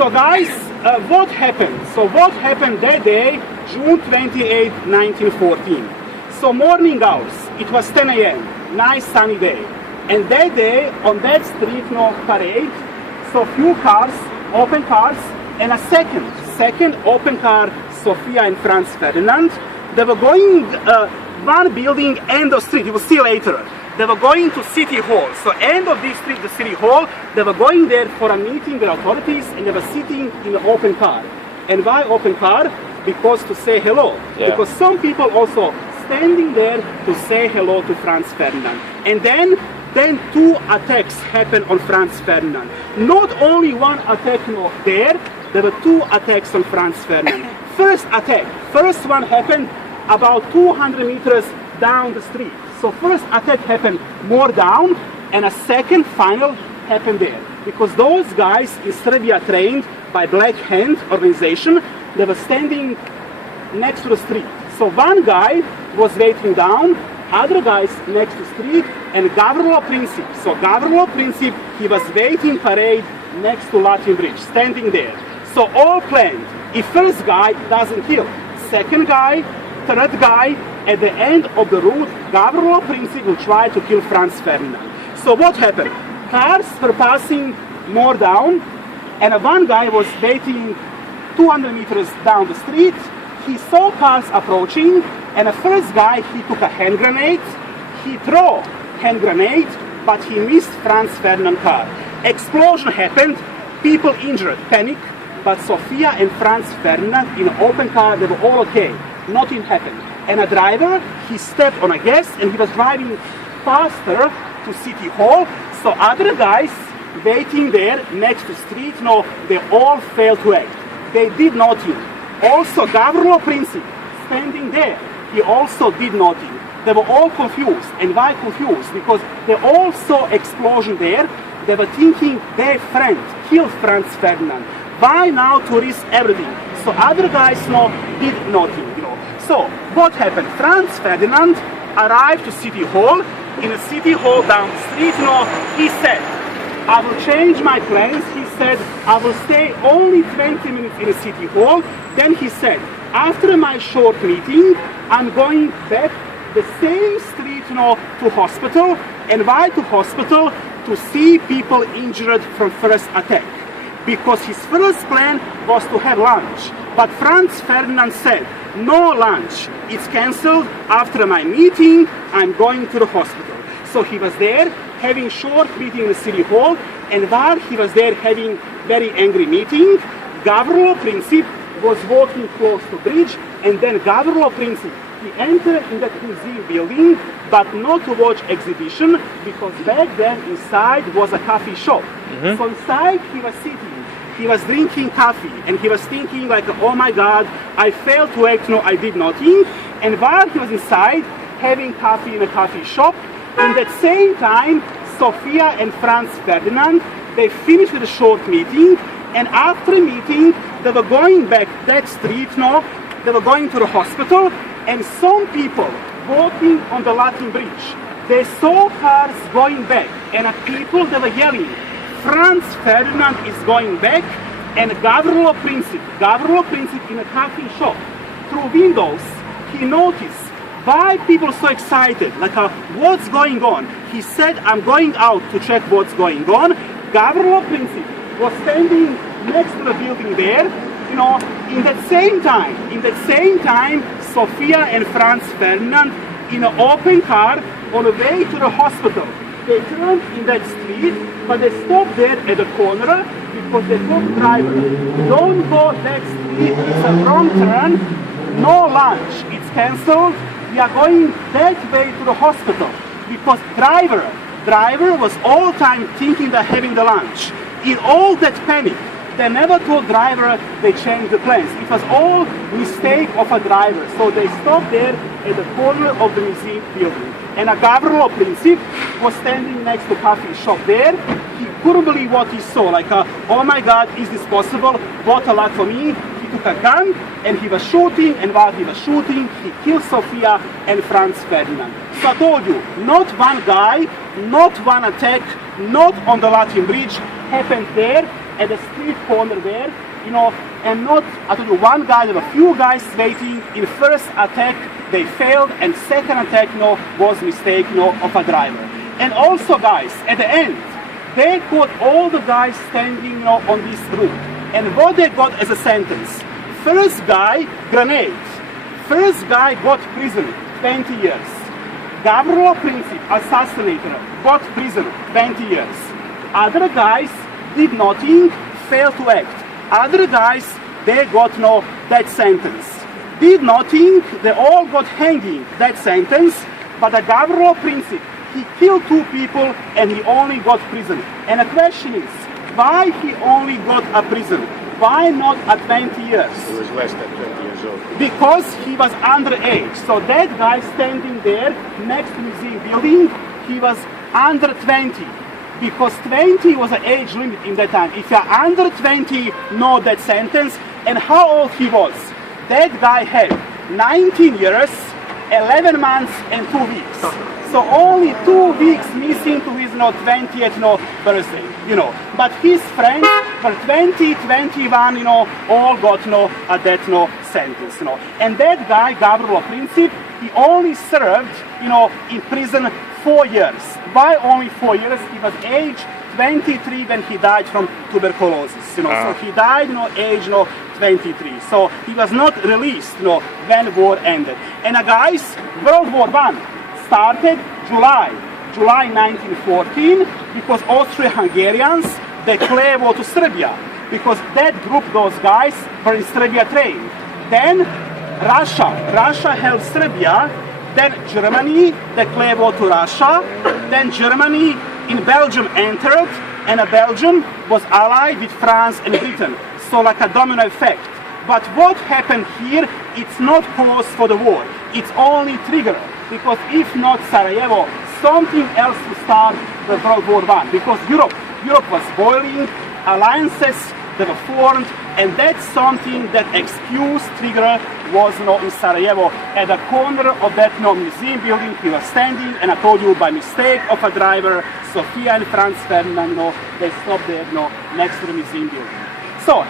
So guys, what happened? So what happened that day, June 28, 1914? So morning hours, it was 10 a.m., nice sunny day. And that day, on that street, no parade, so few cars, open cars, and a second open car, Sophia and Franz Ferdinand. They were going one building, end of street, you will see later. They were going to City Hall. So end of this street, the City Hall, they were going there for a meeting with authorities, and they were sitting in an open car. And why open car? Because to say hello. Yeah. Because some people also standing there to say hello to Franz Ferdinand. And then two attacks happened on Franz Ferdinand. Not only one attack there were two attacks on Franz Ferdinand. First one happened about 200 meters down the street. So first attack happened more down, and a second final happened there. Because those guys in Serbia trained by Black Hand organization, they were standing next to the street. So one guy was waiting down, other guys next to the street, and Gavrilo Princip. So Gavrilo Princip, he was waiting parade next to Latin Bridge, standing there. So all planned. If first guy doesn't kill, second guy, third guy, at the end of the route, Gavrilo Princip will try to kill Franz Ferdinand. So what happened? Cars were passing more down, and one guy was waiting 200 meters down the street. He saw cars approaching, and the first guy, he took a hand grenade. He threw hand grenade, but he missed Franz Ferdinand car. Explosion happened, people injured, panic, but Sophia and Franz Ferdinand in an open car, they were all okay. Nothing happened. And a driver, he stepped on a gas, and he was driving faster to City Hall. So other guys waiting there next to the street, they all failed to act. They did nothing. Also Gavrilo Princip, standing there, he also did nothing. They were all confused. And why confused? Because they all saw explosion there. They were thinking their friend killed Franz Ferdinand. Why now to risk everything? So other guys did nothing. So what happened? Franz Ferdinand arrived to City Hall. In a City Hall down the street, he said, I will change my plans. He said, I will stay only 20 minutes in a City Hall. Then he said, after my short meeting, I'm going back the same street to hospital. And why to hospital? To see people injured from first attack. Because his first plan was to have lunch. But Franz Ferdinand said, no lunch, it's cancelled. After my meeting, I'm going to the hospital. So he was there having short meeting in the City Hall, and while he was there having very angry meeting, Gavrilo Princip was walking close to bridge, and then Gavrilo Princip, he entered in that museum building, but not to watch exhibition, because back then inside was a coffee shop. Mm-hmm. So inside he was sitting. He was drinking coffee, and he was thinking like, oh my God, I failed to act, I did nothing. And while he was inside having coffee in a coffee shop, in that same time, Sophia and Franz Ferdinand, they finished with a short meeting, and after the meeting, they were going back that street, they were going to the hospital, and some people walking on the Latin Bridge, they saw cars going back, and people, they were yelling, Franz Ferdinand is going back, and Gavrilo Princip in a coffee shop, through windows, he noticed why people so excited, like what's going on. He said, I'm going out to check what's going on. Gavrilo Princip was standing next to the building there, in that same time, Sophia and Franz Ferdinand in an open car on the way to the hospital. They turned in that street, but they stopped there at the corner because they told the driver, don't go that street, it's a wrong turn, no lunch, it's cancelled, we are going that way to the hospital. Because driver was all time thinking they're having the lunch. In all that panic, they never told driver they changed the plans. It was all mistake of a driver. So they stopped there at the corner of the museum building. And a Gavrilo Princip was standing next to coffee shop there. He couldn't believe what he saw. Like, oh my God, is this possible? What a luck for me. He took a gun and he was shooting. And while he was shooting, he killed Sophia and Franz Ferdinand. So I told you, not one guy, not one attack, not on the Latin Bridge happened there. at the street corner there, you know, and not, I told you, one guy, there were a few guys waiting. In first attack, they failed, and second attack, you know, was mistake, you know, of a driver. And also, guys, at the end, they caught all the guys standing, you know, on this route. And what they got as a sentence, first guy, grenade. First guy got prison, 20 years. Gavrilo Princip, assassinator, got prison, 20 years. Other guys did nothing, failed to act. Other guys, they got no death sentence. Did nothing, they all got hanging, death sentence, but the Gavrilo Princip, he killed 2 people and he only got prison. And the question is, why he only got a prison? Why not at 20 years? He was less than 20 years old. Because he was underage. So that guy standing there next to the museum building, he was under 20. Because 20 was an age limit in that time. If you're under 20, no death sentence. And how old he was? That guy had 19 years, 11 months and 2 weeks. So only 2 weeks missing to his 20th birthday, you know. But his friends for 20, 21, you know, all got a death sentence, you know. And that guy, Gavrilo Princip, he only served, you know, in prison 4 years. Why only 4 years? He was age 23 when he died from tuberculosis, you know. So he died, you know, age 23. So he was not released, you know, when war ended. And guys, World War I started July 1914, because Austro-Hungarians declared war to Serbia, because that group, those guys, were in Serbia trained. Then Russia held Serbia. Then Germany declared war to Russia. Then Germany in Belgium entered, and Belgium was allied with France and Britain. So like a domino effect. But what happened here, it's not cause for the war. It's only trigger. Because if not Sarajevo, something else will start the World War I. Because Europe was boiling, alliances that were formed, and that's something that excuse trigger was in Sarajevo. At the corner of that museum building, he was standing, and I told you by mistake of a driver, Sofia and Franz Ferdinand, they stopped there next to the museum building. So.